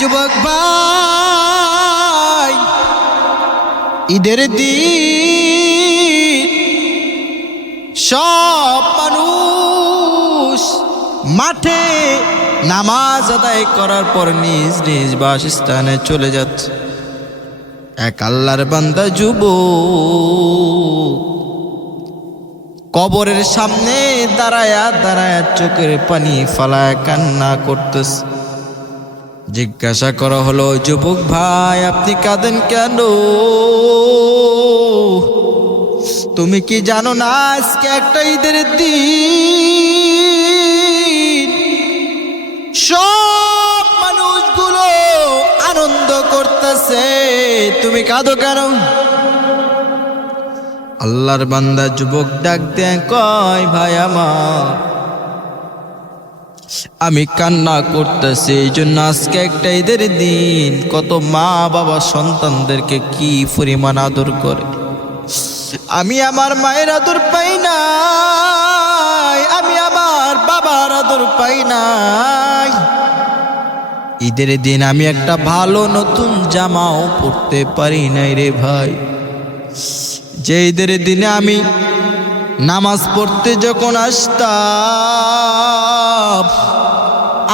যুবক ভাই, ঈদের দিন সব মানুষ মাঠে নামাজ আদায় করার পর নিজ নিজ বাসস্থানে চলে যাচ্ছে। এক আল্লাহর বান্দা যুবক কবরের সামনে দাঁড়ায়া দাঁড়ায়া চোখের পানি ফালায় কান্না করতেছে। জিজ্ঞাসা করা হলো, যুবক ভাই আপনি কাঁদেন কেন? তুমি কি জানো না আজকে একটা ঈদের দিন, সব মানুষগুলো আনন্দ করতেছে, তুমি কাঁদো কেন? আল্লাহর বান্দা যুবক ডাক দেয়, কয় ভাই আমার, আমি কান্না করতেছি এই জন্য আজকে একটা ঈদের দিন কত মা বাবা সন্তানদেরকে কি পরিমাণ আদর করে, আমি আমার মায়ের আদর পাই নাই, আমি আমার বাবার আদর পাই নাই। ঈদের দিন আমি একটা ভালো নতুন জামাও পরতে পারি নাই রে ভাই। যে ঈদের দিনে আমি নামাজ পড়তে যখন আসতাম,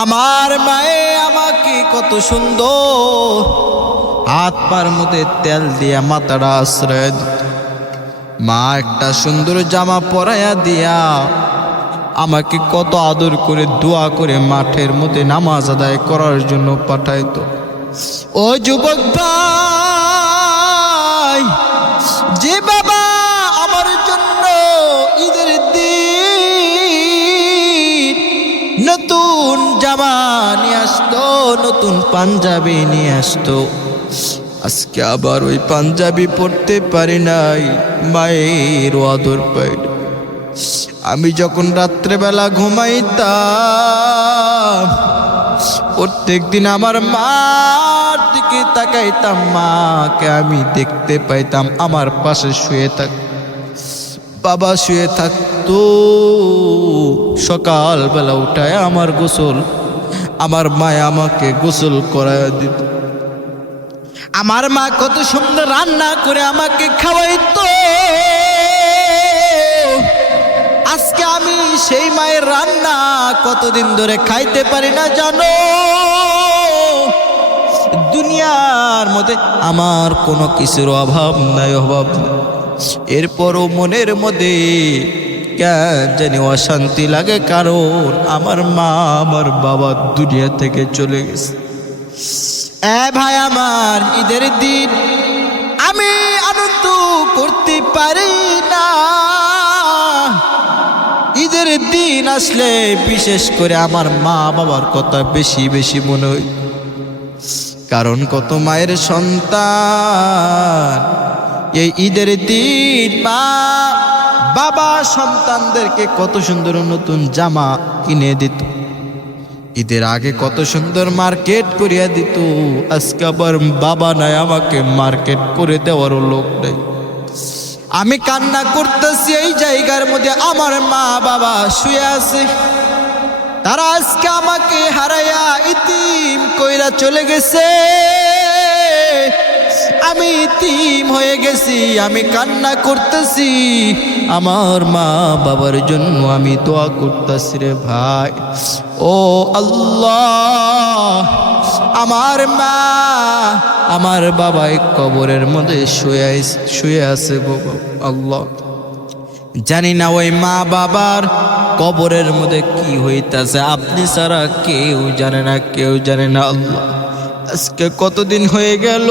আমার মায়ে আমাকে কত সুন্দর হাত পার মধ্যে তেল দিয়া মাথাটা আশ্রয় দিত, মা একটা সুন্দর জামা পরাইয়া দিয়া আমাকে কত আদর করে দোয়া করে মাঠের মধ্যে নামাজ আদায় করার জন্য পাঠাইতো। ও যুবক ভাই, যে বাবা আমার জন্য ঈদের দিন নতুন জামা নিয়ে আসতো, নতুন পাঞ্জাবি নিয়ে আসতো, আজকে আবার ওই পাঞ্জাবি পরতে পারি নাই, মায়ের আদর পাই না। আমি যখন রাত্রেবেলা ঘুমাইতাম, প্রত্যেক দিন আমার মার দিকে তাকাইতাম, মাকে আমি দেখতে পাইতাম আমার পাশে শুয়ে থাক, বাবা শুয়ে থাকতো, সকালবেলা উঠায় আমার গোসল, আমার মায় আমাকে গোসল করায় দিত, আমার মা কত সুন্দর রান্না করে আমাকে খাওয়াইতো। আজকে আমি সেই মায়ের রান্না কতদিন ধরে খাইতে পারি না জানো? দুনিয়ার মধ্যে আমার কোনো কিছুর অভাব নাই, অভাব নাই, এরপরও মনের মধ্যে কেন জানি অশান্তি লাগে, কারণ আমার মা আমার বাবা দুনিয়া থেকে চলে গেছে। ভাই আমার, ঈদের দিন আমি আনন্দ করতে পারি না। ঈদের দিন আসলে বিশেষ করে আমার মা বাবার কথা বেশি বেশি মনে হয়, কারণ কত মায়ের সন্তান এই ঈদের দিন মা বাবা সন্তানদেরকে কত সুন্দর নতুন জামা কিনে দিত, ঈদের আগে কত সুন্দর মার্কেট করিয়া দিত, আজকে আবার বাবা নাই, আমাকে মার্কেট করে দেওয়ারও লোক নেই। আমি কান্না করতেছি, এই জায়গার মধ্যে আমার মা বাবা শুয়ে আছে, তারা আজকে আমাকে হারাইয়া ইতিম কইরা চলে গেছে, আমি ইতিম হয়ে গেছি, আমি কান্না করতেছি, আমার মা বাবার জন্য আমি দোয়া করতেছি রে ভাই। ও আল্লাহ, আমার মা আমার বাবা কবরের মধ্যে শুয়ে আছে গো আল্লাহ, জানি না ওই মা বাবার কবরের মধ্যে কি হইতাছে, আপনি ছাড়া কেউ জানে না, কেউ জানে না আল্লাহ। আজকে কতদিন হয়ে গেল,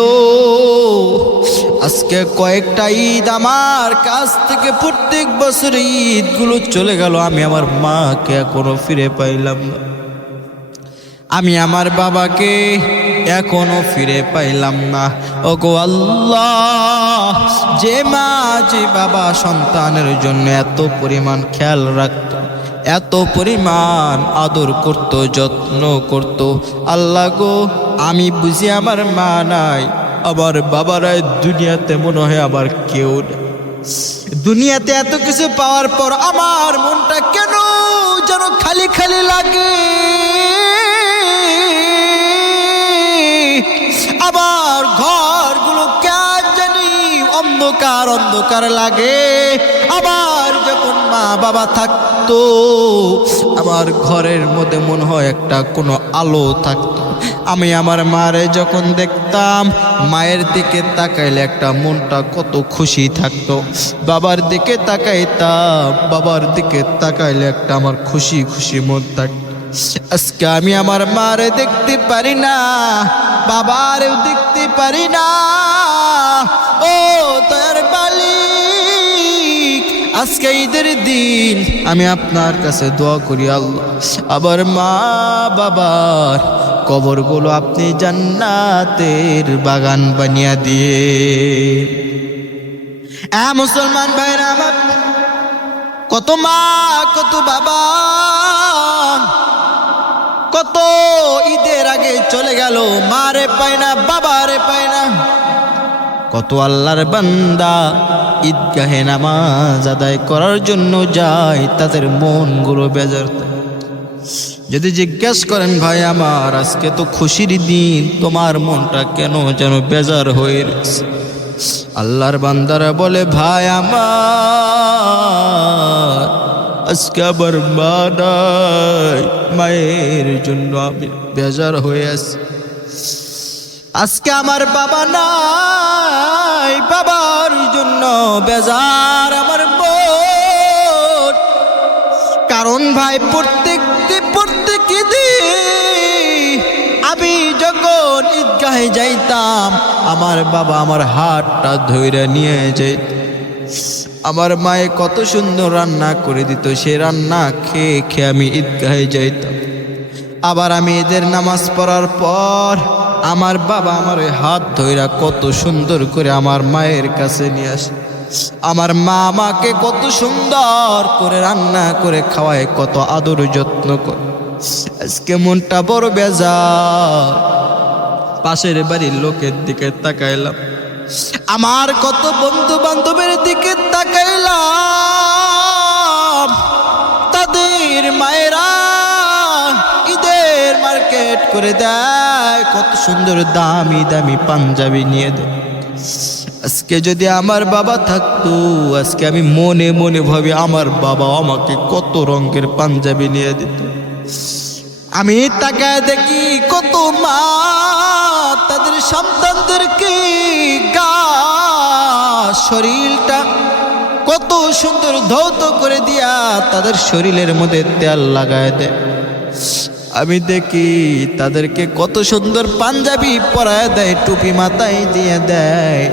আজকে কয়েকটা ঈদ আমার কাছ থেকে প্রত্যেক বছর ঈদগুলো চলে গেল, আমি আমার মাকে এখনো ফিরে পাইলাম না, আমি আমার বাবাকে এখনো ফিরে পাইলাম না। ওগো আল্লাহ, যে মা যে বাবা সন্তানের জন্য এত পরিমাণ খেয়াল রাখতো, এত পরিমাণ আদর করত, যত্ন করত, আল্লাহ গো আমি বুঝি আমার মা নাই, আমার বাবারাই দুনিয়াতে মনে হয় আবার কেউ নেই। দুনিয়াতে এত কিছু পাওয়ার পর আমার মনটা কেন যেন খালি খালি লাগে। আবার ঘরগুলো কেন জানি অন্ধকার অন্ধকার লাগে। আবার যখন মা বাবা থাকতো আমার ঘরের মধ্যে মনে হয় একটা কোনো আলো থাকতো। আমি আমার মারে যখন দেখতাম মায়ের দিকে তাকাইলে একটা মনটা কত খুশি থাকতো। বাবার দিকে তাকাইতাম বাবার দিকে তাকাইলে একটা আমার খুশি খুশি মন থাকতো। আজকে আমি আমার মারে দেখতে পারি না, বাবারেও দেখতে পারি না। ও তার মালিক, আজকে ঈদের দিন আমি আপনার কাছে দোয়া করি আল্লাহ আবার মা বাবার কবরগুলো আপনি জান্নাতের বাগান বানিয়ে দিয়ে। মুসলমান ভাইরা আমার, কত মা কত বাবা কত ঈদের আগে চলে গেল, মারে পায় না বাবারে পায় না। কত আল্লাহর বান্দা ঈদগাহে নামাজ আদায় করার জন্য যায়, তাদের মনগুলো বেজার। যদি জিজ্ঞেস করেন ভাই আমার আজকে তো খুশির দিন, তোমার মনটা কেন যেন বেজার হয়ে রয়েছে? আল্লাহর বান্দারা বলে ভাই আমার আজকে আবার মা নাই, মায়ের জন্য আমি বেজার হয়ে আছি। আজকে আমার বাবা নাই, বাবার জন্য বেজার আমার মন। কারণ ভাই প্রত্যেকটি আমি যখন ঈদগাহে যাইতাম আমার বাবা আমার হাতটা ধইরা নিয়ে যেত। আমার মায়ে কত সুন্দর রান্না করে দিত, সে রান্না খেয়ে খেয়ে আমি ঈদগাহে যাইতাম। আবার আমি ঈদের নামাজ পড়ার পর আমার বাবা আমার হাত ধইরা কত সুন্দর করে আমার মায়ের কাছে নিয়ে আসে। আমার মা আমাকে কত সুন্দর করে রান্না করে খাওয়ায়, কত আদর যত্ন করে। আজকে মনটা বড় বেজার। পাশের বাড়ির লোকের দিকে তাকাইলাম, আমার কত বন্ধু বান্ধবের দিকে তাকাইলাম, তাদের মায়েরা ঈদের মার্কেট করে দেয়, কত সুন্দর দামি দামি পাঞ্জাবি নিয়ে দেয়। আজকে যদি আমার বাবা থাকতো, আজকে আমি মনে মনে ভাবি আমার বাবা আমাকে কত রঙের পাঞ্জাবি নিয়ে দিত। আমি তাকায় দেখি কত মা তাদের সন্তানদেরকে গা শরীরটা কত সুন্দর ধৌত করে দিয়া তাদের শরীরের মধ্যে তেল লাগায় দেয়। আমি দেখি তাদেরকে কত সুন্দর পাঞ্জাবি পরায় দেয়, টুপি মাথায় দিয়ে দেয়।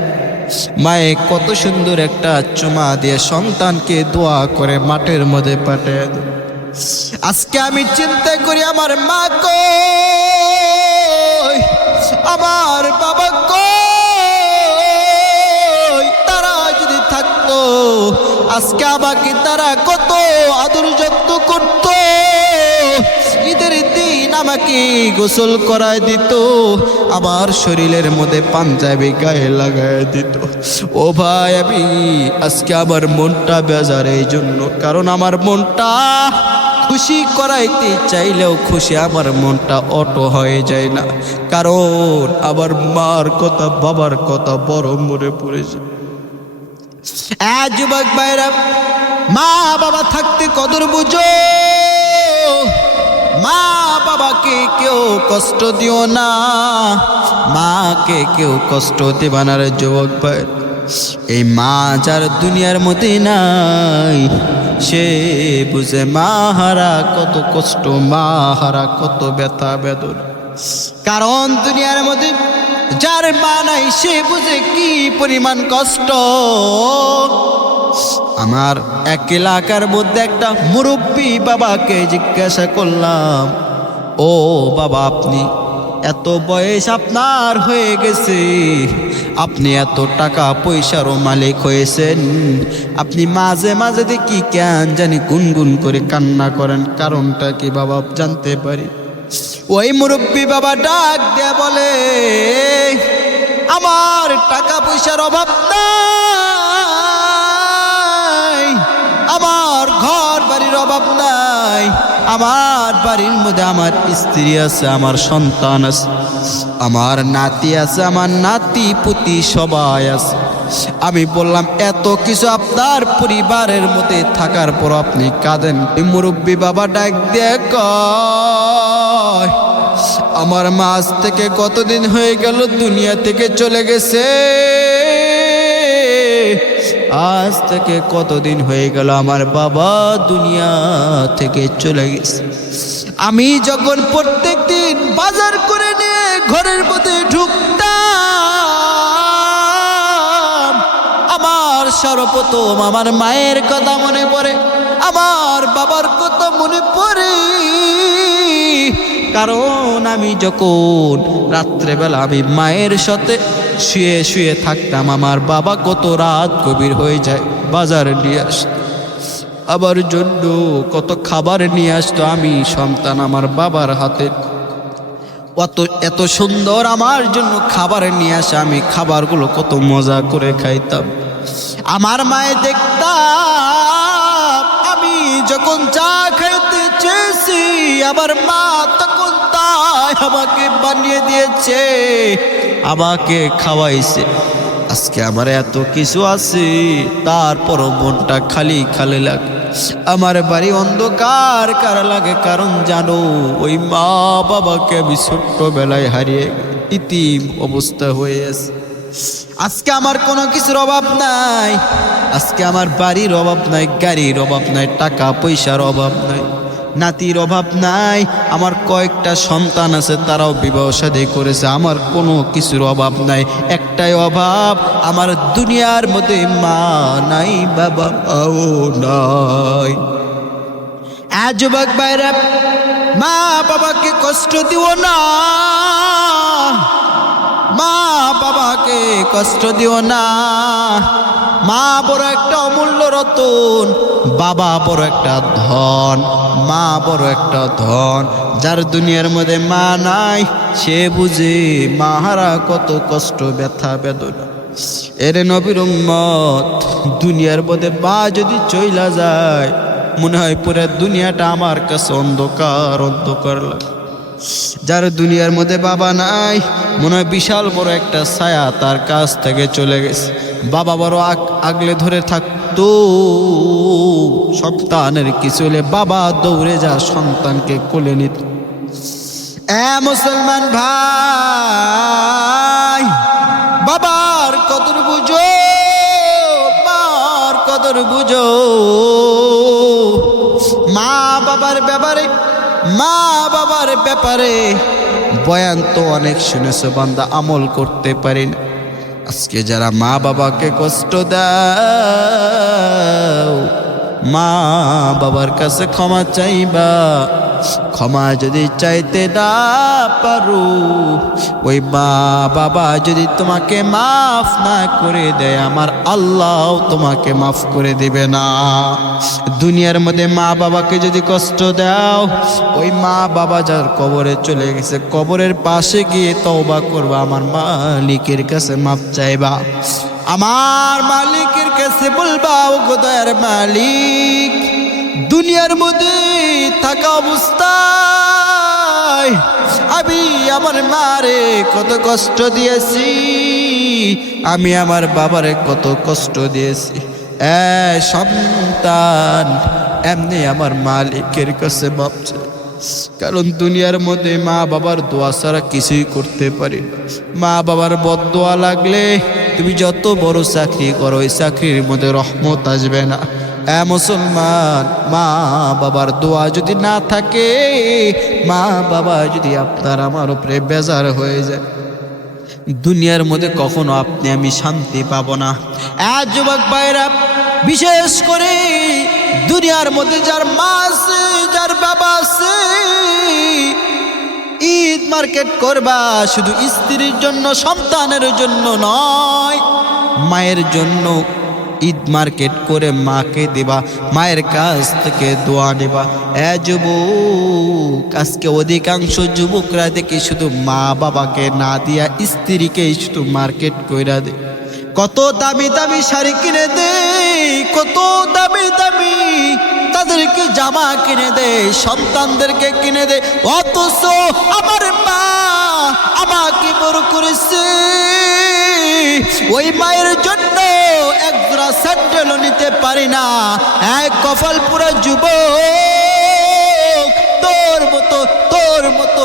মায়ে কত সুন্দর একটা চুমা দিয়ে সন্তানকে দোয়া করে মাঠের মধ্যে পাঠিয়ে দেয়। আজকে আমি চিন্তা করি আমার মা কই, আমার বাবা কই, তারা যদি থাকতো আজকে আমাকে তারা কত আদর যত্ন করত। ঈদের দিন আমাকে গোসল করায় দিত, আমার শরীরের মধ্যে পাঞ্জাবি গায়ে লাগায় দিত। ও ভাই আমি আজকে আমার মনটা বেজার এই জন্য, কারণ আমার মনটা খুশি করাইতে চাইলেও খুশি আমার মনটা অটো হয়ে যায় না, কারণ আমার মার কথা বাবার কথা বড় মনে পড়েছে। যুবক ভাইরা, মা বাবা থাকতে কদর বুঝো, মা বাবাকে কেউ কষ্ট দিও না, মাকে কেউ কষ্ট দিবা না রে যুবক ভাই। এই মা যার দুনিয়ার মধ্যে নাই সে বুঝে মা হারা কত কষ্ট, মা হারা কত ব্যথা বেদনা। কারণ দুনিয়ার মধ্যে যার মা নাই সে বুঝে কি পরিমাণ কষ্ট। আমার এক এলাকার মধ্যে একটা মুরব্বী বাবাকে জিজ্ঞাসা করলাম, ও বাবা আপনি এত বয়স আপনার হয়ে গেছে, আপনি এত টাকা পয়সারও মালিক হয়েছেন, আপনি মাঝে মাঝে দেখি কেন জানি গুনগুন করে কান্না করেন, কারণটা কি বাবা জানতে পারি? ওই মুরব্বী বাবা ডাক দেয়া বলে, আমার টাকা পয়সার অভাব নাই, আমার ঘর বাড়ির বাড়ির অভাব নাই, আমার বাড়ির মধ্যে আমার স্ত্রী আছে, আমার সন্তান আছে, আমার নাতি আছে, আমার নাতি পুতি সবাই আছে। আমি বললাম এত কিছু আপনার পরিবারের মধ্যে থাকার পর আপনি কাঁদেন। মুরব্বী বাবা ডাক দিয়ে কয়, আমার মা আজ থেকে কতদিন হয়ে গেল দুনিয়া থেকে চলে গেছে, আজ থেকে কতদিন হয়ে গেল আমার বাবা দুনিয়া থেকে চলে গেছে। আমি যখন প্রত্যেক দিন বাজার করে নিয়ে ঘরের মধ্যে ঢুকতাম, আমার সর্বপ্রথম আমার মায়ের কথা মনে পড়ে, আমার বাবার কথা মনে পড়ে। কারণ আমি যখন রাত্রেবেলা আমি মায়ের সাথে শুয়ে শুয়ে থাকতাম, আমার বাবা কত রাত গভীর হয়ে যায় বাজারে নিয়ে আসতো, আবার জন্য কত খাবার নিয়ে আসতো। আমি সন্তান, আমার বাবার হাতে এত সুন্দর আমার জন্য খাবার নিয়ে আসে, আমি খাবারগুলো কত মজা করে খাইতাম। আমার মায়ে দেখতাম আমি যখন চা খাইতে চেয়েছি, আমার মা তখন তাই আমাকে বানিয়ে দিয়েছে, আমাকে খাওয়াইছে। আজকে আমার এত কিছু আছে, তারপরও মনটা খালি খালি লাগে। আমার বাড়ি অন্ধকার কার লাগে, কারণ জানো ওই মা বাবাকে আমি ছোট্টবেলায় হারিয়ে ইতিম অবস্থা হয়ে আছে। আজকে আমার কোনো কিছুর অভাব নাই, আজকে আমার বাড়ির অভাব নাই, গাড়ির অভাব নাই, টাকা পয়সার অভাব নাই, নাতির অভাব নাই। আমার কয়েকটা সন্তান আছে, তারাও বিবাহ শাদী করেছে, আমার কোনো কিছুর অভাব নাই। একটাই অভাব, আমার দুনিয়ার মধ্যে মা নাই, বাবাও নাই। যুবক ভাইরা, মা বাবাকে কষ্ট দিও না, মা বাবাকে কষ্ট দিও না। মা বড় একটা অমূল্য রতন, বাবা বড় একটা ধন, মা বড় একটা ধন। যার দুনিয়ার মধ্যে মা নাই, সে বুঝে মাহারা কত কষ্ট, ব্যথা বেদনা। এরে নবীর উম্মত, দুনিয়ার মধ্যে মা যদি চইলা যায়, মনে হয় পুরো দুনিয়াটা আমার কাছে অন্ধকার অন্ধকার লাগে। যার দুনিয়ার মধ্যে বাবা নাই, মনে হয় বিশাল বড় একটা ছায়া তার কাছ থেকে চলে গেছে। বাবা বড় আগলে ধরে থাকতো, সন্তানের কিছু হলে বাবা দৌড়ে যা সন্তানকে কোলে নিত। মুসলমান ভাই, বাবার কদর বুঝো, মার কদর বুঝো। মা বাবার ব্যাপারে বয়ান তো অনেক শুনেছো বান্দা, আমল করতে পারি না। আজকে যারা মা বাবাকে কষ্ট দাও, মা বাবার কাছে ক্ষমা চাইবা। ক্ষমা যদি চাইতে না পারো, ওই মা বাবা যদি তোমাকে মাফ না করে দেয়, আমার আল্লাহ তোমাকে মাফ করে দিবে না। দুনিয়ার মধ্যে মা বাবাকে যদি কষ্ট দাও, ওই মা বাবা যার কবরে চলে গেছে, কবরের পাশে গিয়ে তওবা করবা, আমার মালিকের কাছে মাফ চাইবা, আমার মালিকের কাছে বলবা, ও দয়ার মালিক, দুনিয়ার মধ্যে থাকা অবস্থায় আমি আমার মারে কত কষ্ট দিয়েছি, আমি আমার বাবারে কত কষ্ট দিয়েছি। সন্তান, এমনি আমার মালিকের কাছে মাপ চাই। কারণ দুনিয়ার মধ্যে মা বাবার দোয়া ছাড়া কিছুই করতে পারি না। মা বাবার বদদোয়া লাগলে তুমি যত বড় চাকরি করো, ওই চাকরির মধ্যে রহমত আসবে না। মুসলমান, মা বাবার দোয়া যদি না থাকে, মা বাবা যদি আপনার আমার উপরে বেজার হয়ে যায়, দুনিয়ার মধ্যে কখনো আপনি আমি শান্তি পাবো না। যুবক ভাইরা, বিশেষ করে দুনিয়ার মধ্যে যার মা আছে, যার বাবা আছে, ঈদ মার্কেট করবা শুধু স্ত্রীর জন্য, সন্তানের জন্য নয়, মায়ের জন্য ঈদ মার্কেট করে মাকে দেবা, মায়ের কাছ থেকে দোয়া নেবা। যুবক, আজকে অধিকাংশ যুবকরা দেখি শুধু মা বাবাকে না দিয়া স্ত্রীকে শুধু মার্কেট কইরা দে। কত দামি দামি শাড়ি কিনে দে, কত দামি দামি তাদেরকে জামা কিনে দে, সন্তানদেরকে কিনে দে, অথচ আমার মা আমাকে বড় করেছে, ওই মায়ের জন্য এক জোড়া স্যান্ডেলও নিতে পারি না। এক কপাল পুরা যুবক, তোর মতো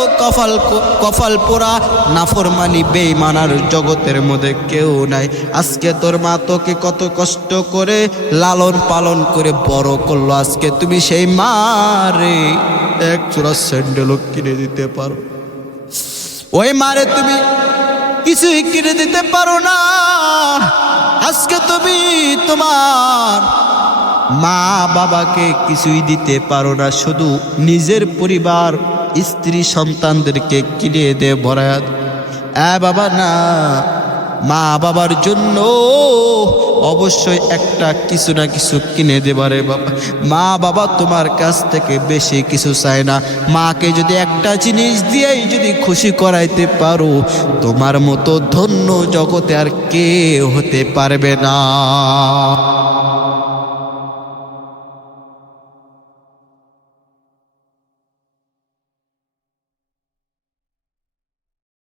কপাল পোড়া নাফরমানি বেঈমানার জগতের মধ্যে কেউ নাই। আজকে তোর মা তোকে কত কষ্ট করে লালন পালন করে বড় করলো, আজকে তুমি সেই মারে এক জোড়া স্যান্ডেলও কিনে দিতে পারো? ওই মারে তুমি কিছুই কিনে দিতে পারো না। আজকে তুমি তোমার মা বাবাকে কিছুই দিতে পারো না, শুধু নিজের পরিবার স্ত্রী সন্তানদেরকে কিনে দে বরাত। বাবা না, মা বাবার জন্য অবশ্যই একটা কিছু না কিছু কিনে দেবারে বাবা। মা বাবা তোমার কাছ থেকে বেশি কিছু চায় না। মাকে যদি একটা জিনিস দিয়েই যদি খুশি করাইতে পারো, তোমার মতো ধন্য জগতে আর কে হতে পারবে না।